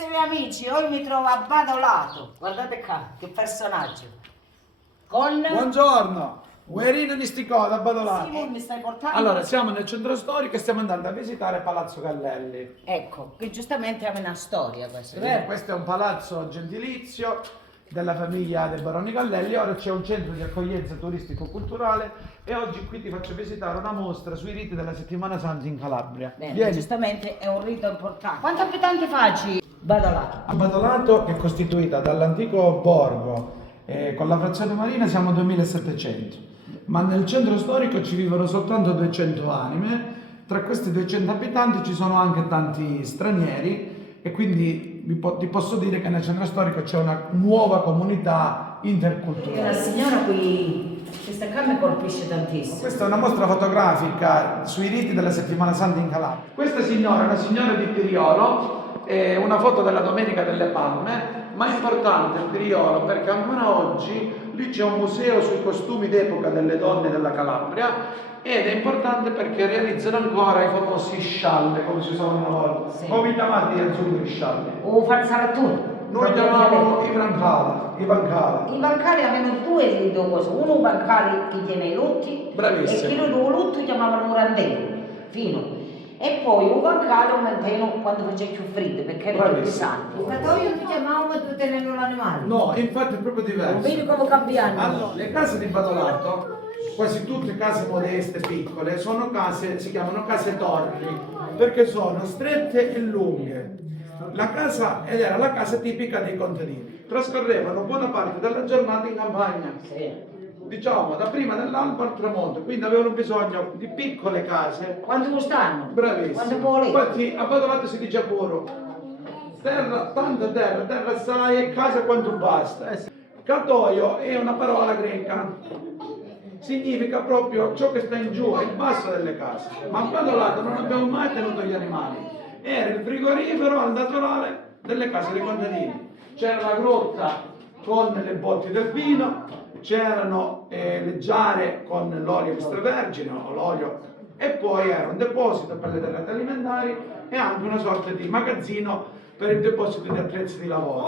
carissimi amici, oggi mi trovo a Badolato. Guardate qua, che personaggio. Con... Buongiorno, Guerino Nisticò da Badolato. Sì, mi stai portando... Allora, siamo nel centro storico e stiamo andando a visitare Palazzo Gallelli. Ecco, che giustamente ha una storia questo, Questo è un palazzo gentilizio della famiglia dei baroni Gallelli. Ora c'è un centro di accoglienza turistico-culturale e oggi qui ti faccio visitare una mostra sui riti della Settimana Santa in Calabria. Bene, Vieni. giustamente è un rito importante. Quanti abitanti facci Badolato? A Badolato, che è costituita dall'antico borgo con la frazione marina, siamo 2700, ma nel centro storico ci vivono soltanto 200 anime. Tra questi 200 abitanti ci sono anche tanti stranieri e quindi ti posso dire che nel centro storico c'è una nuova comunità interculturale. La signora qui, questa qua mi colpisce tantissimo. Questa è una mostra fotografica sui riti della Settimana Santa in Calabria. Questa signora è una signora di Piriolo, è una foto della Domenica delle Palme, ma è importante il Piriolo perché ancora oggi lì c'è un museo sui costumi d'epoca delle donne della Calabria ed è importante perché realizzano ancora i famosi scialle come si usavano una volta. Sì. Come i chiamati gli azzurri scialle? O falsalattuno. Noi chiamavamo i brancala, i bancala. I bancali avevano due di cose, uno i bancali che tiene i lutti Bravissimo. e chi lo lutto chiamavano randello, fino. E poi un bancale un manteno quando faceva più freddo perché era più Bravissimo. pesante. Ma noi non ti chiamavamo tu tenendo l'animale. No, infatti è proprio diverso. Vedi come cambiano. Allora, le case di Badolato, quasi tutte case modeste, piccole, sono case, si chiamano case torri, perché sono strette e lunghe. La casa, ed era la casa tipica dei contadini. Trascorrevano buona parte della giornata in campagna, Sì. diciamo da prima dell'alba al tramonto, quindi avevano bisogno di piccole case. Quanto costano? Bravissimo. Quanto vuole? Infatti a Badolato si dice puro, terra, tanta terra, terra assai e casa quanto basta. Catoio è una parola greca, significa proprio ciò che sta in giù, è il basso delle case. Ma a Badolato non abbiamo mai tenuto gli animali, era il frigorifero al naturale delle case dei contadini. C'era la grotta con le botti del vino, c'erano le giare con l'olio extravergine o l'olio e poi era un deposito per le derrate alimentari e anche una sorta di magazzino per il deposito di attrezzi di lavoro.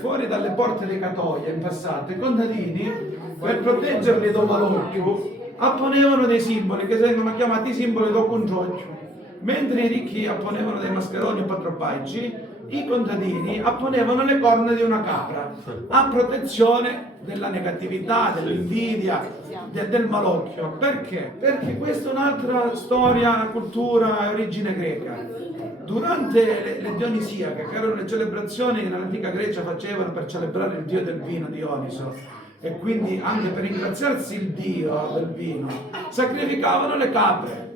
Fuori dalle porte dei Catoia in passato i contadini, per proteggerli da malocchio, apponevano dei simboli che vengono chiamati simboli do congiocchio. Mentre i ricchi apponevano dei mascheroni o patropaggi, i contadini apponevano le corna di una capra a protezione della negatività, dell'invidia, del malocchio. Perché? Perché questa è un'altra storia, cultura e origine greca. Durante le Dionisiache, che erano le celebrazioni che nell'antica Grecia facevano per celebrare il dio del vino, Dioniso, e quindi anche per ringraziarsi il dio del vino, sacrificavano le capre.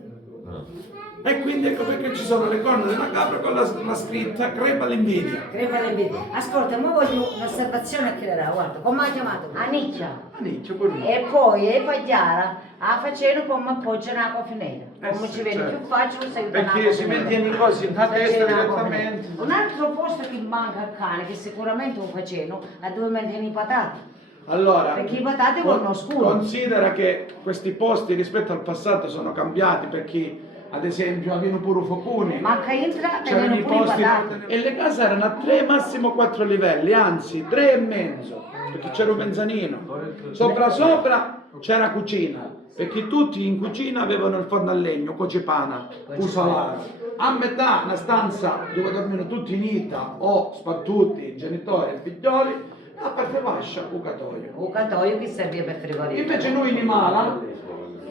E quindi ecco perché ci sono le corna della capra con la scritta crepa l'invidia. Crepa l'invidia. Ascolta, ma voglio un'osservazione a chiedere, guarda, come ha chiamato? Aniccia. Aniccio pure lui. E poi e Pagliara a facendo come appoggia una cofinera. Come sì, ci vede certo. più facile si aiuta Perché una si cofinera. mantiene così in testa direttamente. Un altro posto che manca al cane, che sicuramente lo facevano, è dove mantiene i patate. Allora, Perché i patate vogliono scuro. considera che questi posti rispetto al passato sono cambiati perché ad esempio avevano pure focuni. Manca entra e C'erano vengono i pure i posti patate. e le case erano a 3 massimo 4 livelli, anzi 3 e mezzo, perché c'era un mezzanino. Sopra c'era cucina, perché tutti in cucina avevano il forno a legno, cocipana, usolare. A metà una stanza dove dormivano tutti in ita o spartuti, genitori e figlioli, a parte vascia un catoio. Un catoio che serviva per frigorífico. Invece noi in Imala,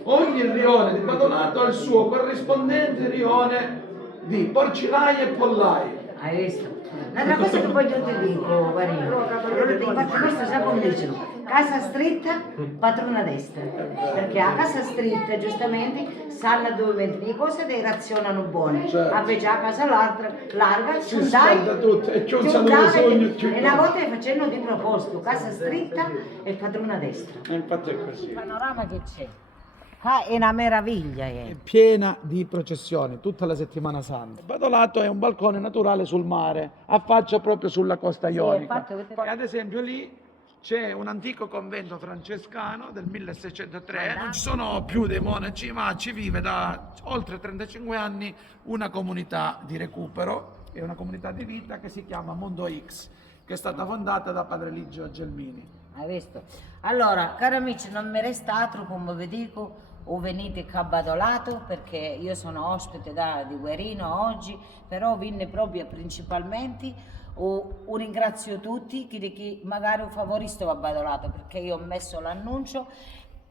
ogni rione di Badolato ha il suo corrispondente rione di porcilai e pollai. Hai visto? Un'altra cosa che poi io ti dico, Varino, infatti questo sa come dicono, casa stretta, padrona destra, perché a casa stretta giustamente sanno dove mettere le cose e razionano buone, Certo. invece a casa larga, Si ci scalda tutto e c'è un saluto sogno e una volta che facendo di proposito, casa stretta e padrona destra. E infatti è così. Il panorama che c'è, qua è una meraviglia. È piena di processioni tutta la settimana santa. Badolato è un balcone naturale sul mare, affaccia proprio sulla costa ionica. infatti- E ad esempio lì c'è un antico convento francescano del 1603, non ci sono più dei monaci, ma ci vive da oltre 35 anni una comunità di recupero è una comunità di vita che si chiama Mondo X, che è stata fondata da padre Ligio Gelmini. Hai visto? Allora, cari amici, non mi resta altro, come vi dico, o venite qua a Badolato, perché io sono ospite di Guerino oggi, però venne proprio principalmente, o ringrazio tutti chi magari un favorista a Badolato, perché io ho messo l'annuncio,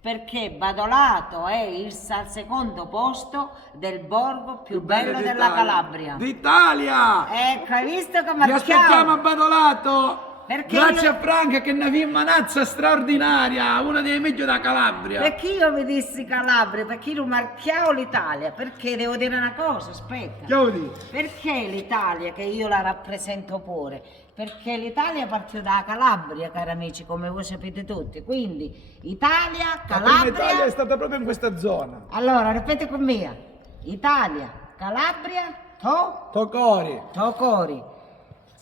perché Badolato è al secondo posto del borgo più bello della Calabria. D'Italia! Ecco, hai visto come Vi aspettiamo a Badolato! Perché Grazie io- a Franca che ne manazza straordinaria, una dei meglio da Calabria. Perché io mi dissi Calabria? Perché io marchiavo l'Italia? Perché devo dire una cosa, aspetta. Che vuol dire? Perché l'Italia, che io la rappresento pure? Perché l'Italia parte da Calabria, cari amici, come voi sapete tutti. Quindi Italia, La prima Italia è Calabria. stata proprio in questa zona. Allora, ripete con me. Italia, Calabria, Tocori. Tocori.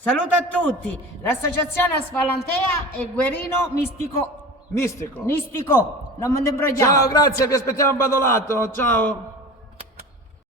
Saluto a tutti. L'associazione Asfalantea e Guerino Mistico. Mistico. Non mi imbrogliamo. Ciao, grazie, vi aspettiamo a Badolato. Ciao.